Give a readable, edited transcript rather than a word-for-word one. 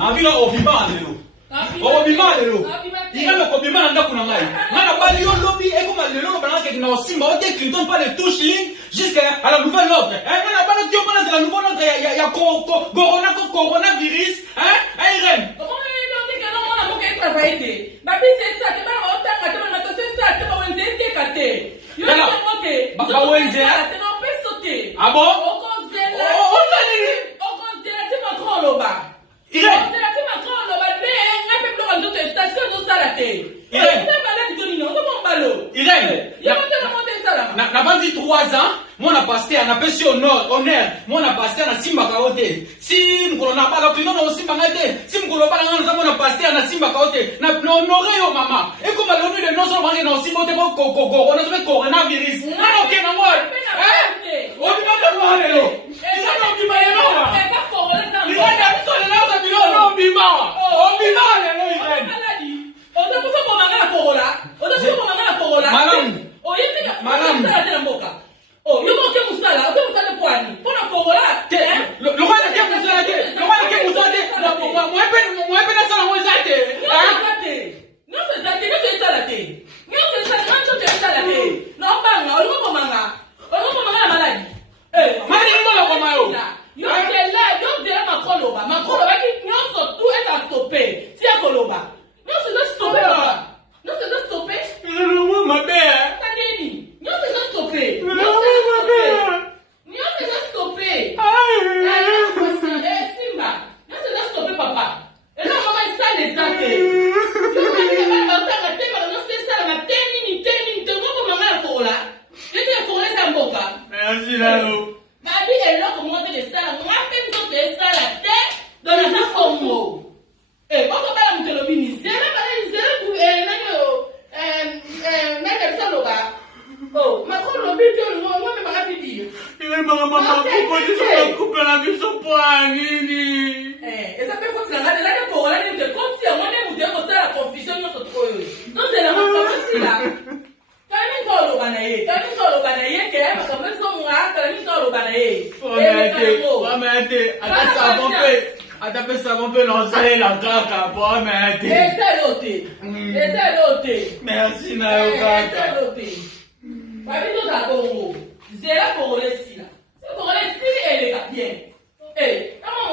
Nabila obima lelo. Obima lelo. Il va le obima nanda kunangai. Nana bali yo lobby et comme lelo bana ke na osimba o te Clinton pas de touche ligne jusqu'à la nouvelle ordre. Nana bana tio bana c'est la nouvelle ordre ya coronavirus, hein? Irene. Comment il que non on a moqué travailler. Babi c'est ça que ba o tanga te na to c'est ça que ba wenze te kate. Yo te moqué. Ba wenze te no pe sauter. Ah bon? O konzela. O konzela ti makro loba. Irene. O konzela ti makro loba be nga pe blo ndo te station do sala te. Irene. Te bala di donino ko mon balo. Irene. Yo te na monter sala. Na bandi 3 ans. Mon a passé à na pesi honneur, mon a passé à na simba kaote. Si mkolo na bala klino na simba ngate, si mkolo bala ngana mon a passé à na simba kaote. Na honoré yo mama. Et comme l'onu de non so bangi na simba te ko na so coronavirus. Na ok na mo. O di ba ko lelo. Ina no bi ba lelo. Ni ya so le na so bi no bi ma. O bi ma lelo Irene. O te puso ko mangala corolla. O te puso ko mangala corolla. Madame. O yete ka. Madame. Oh, yo mo ke musala, o musala kwani. Pona kogola. Le roi de ke musala te. Le roi de ke musala te. Mo epe na sala mo zate. Non c'est ça, non c'est ça la té. Non c'est ça, non c'est ça la té. Non banga, o ngo manga. O ngo manga la maladie. Mali ni mo ko mayo. Yo zela makoloba ki nyonso tout est à stopper. Si akoloba. Non c'est ça stopper. Non c'est ça stopper. Non ma belle. Tadeni. Non c'est ça stopper. Simba, non c'est ça stopper papa. Et là maman il sale les athées. Merci Lalo. Babi est là comme moi de ça. Moi même quand de ça la tête dans la face comme mot. Eh, moi quand on parle de l'obéissance, c'est là même ça là. Oh, ma con l'obéissance, moi même pas la dire. Il est maman pourquoi tu vas couper la vie sur point nini. Et ça fait quoi c'est là pour là de comme si on même de comme ça la confusion notre trop. Donc c'est la même chose là. Quand on banaye que ma comme ça moi quand on banaye. Atape savon pe lancer la kaka pour mettre. Essaye l'autre. Merci na yo kaka. Babi to za bongo. Zela pour le sila. C'est pour le sila elle est bien. Eh, comment